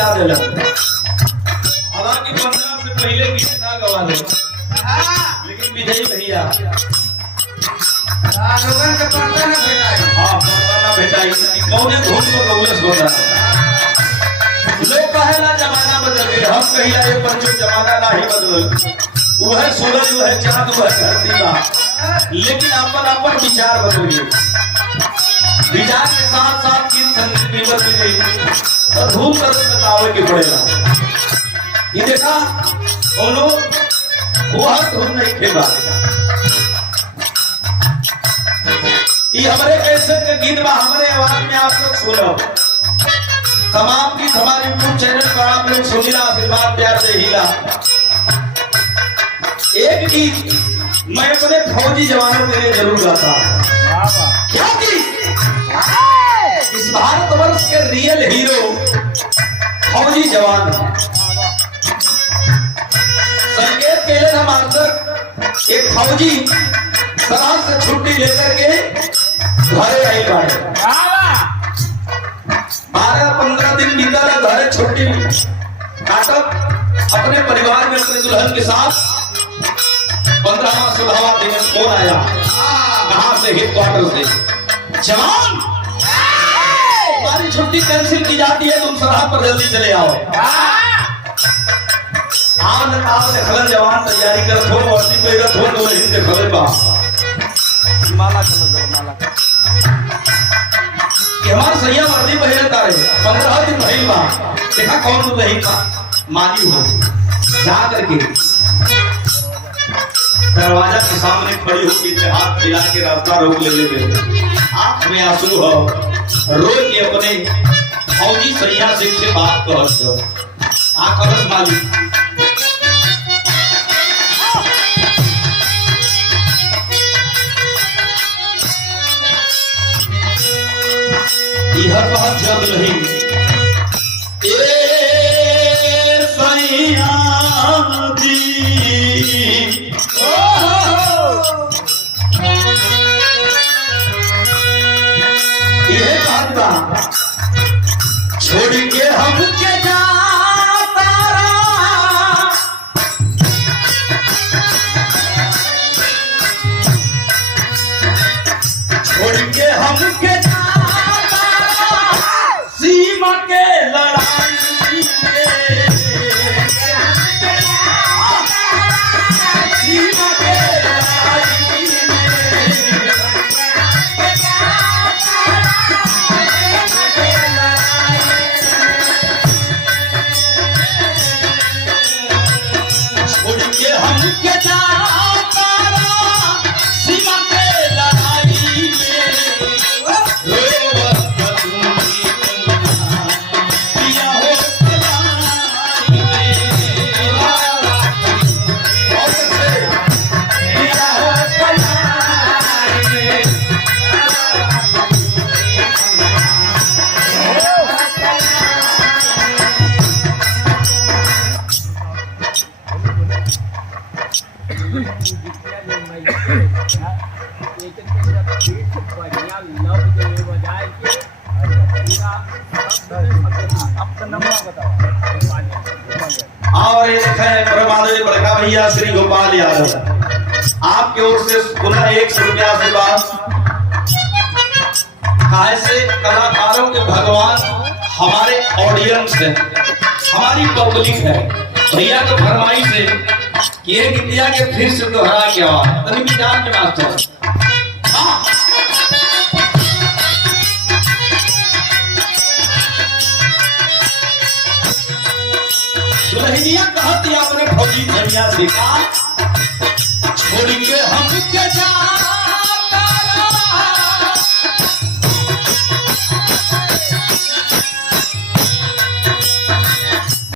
बजा दिला। हालांकि 15 से पहले गीत ना गवा दे, लेकिन विजयी भैया लोगन के पर्दा न भेटाई। हाँ पर्दा ना भेटाई कौन धूम को गौलस होता। लोग कहेला जमाना बदल गया, हम कहिला ये पर जो जमाना नहीं बदल, वह सूरज वह चांद वह धरती बा, लेकिन अपन अपन विचार बदल गए। विचार के साथ साथ गीत संगीत भी बदल गई और धूम कर बतावे के पड़ेगा। ये देखा कोनो वह धूम नहीं खेबा। ये हमारे कैसे के गीत बा, हमारे आवाज में आप लोग सुनो। तमाम गीत हमारे यूट्यूब चैनल पर आप लोग सुनिला, आशीर्वाद प्यार दे हिला। एक गीत मैं अपने फौजी जवानों के लिए जरूर गाता हूं। क्या गीत? इस भारतवर्ष के रियल हीरो फौजी जवान है। संकेत के लिए हम आकर एक फौजी सराह से छुट्टी लेकर के घरे आई बाड़े। 12-15 दिन बीता, घरे छुट्टी काटक अपने परिवार में अपने दुल्हन के साथ 15वां 16वां दिन फोन आया। कहां से? हेडक्वार्टर से। जवान तुम्हारी छुट्टी कैंसिल की जाती है, तुम सरहद पर जल्दी चले आओ। आओ न आओ खलन जवान तैयारी कर, थोड़ वर्दी पे रख, थोड़ दो हिंद के खले बा माला चलो माला कि हमारे सैया वर्दी पहले तारे 15 दिन भइल बा। देखा कौन नहीं मानी हो, जा करके दरवाजा के सामने खड़ी होकर हाथ मिला के रास्ता रोक ले लेते, आंख में आंसू हो, रो के अपने फौजी सैया से बात करत हो। करस मालिक यह बात जब नहीं ए सैया दी ये बात बा छोड़ के हम के जाता छोड़ के हम के सीमा के लड़ाई सीमा के छोड़ के हम के जाता सीमा के लड़ाई और ये परमादेव बड़का भैया श्री गोपाल यादव आपके ओर से पुनः 100 रुपया आशीर्वाद। ऐसे कलाकारों के भगवान हमारे ऑडियंस है, हमारी पब्लिक है। भैया को फरमाइश है कि ये गीतिया के फिर से दोहरा के आवाज तनी भी जान के मास्टर। दुल्हनिया कहती अपने फौजी भैया से छोड़ के हम के जा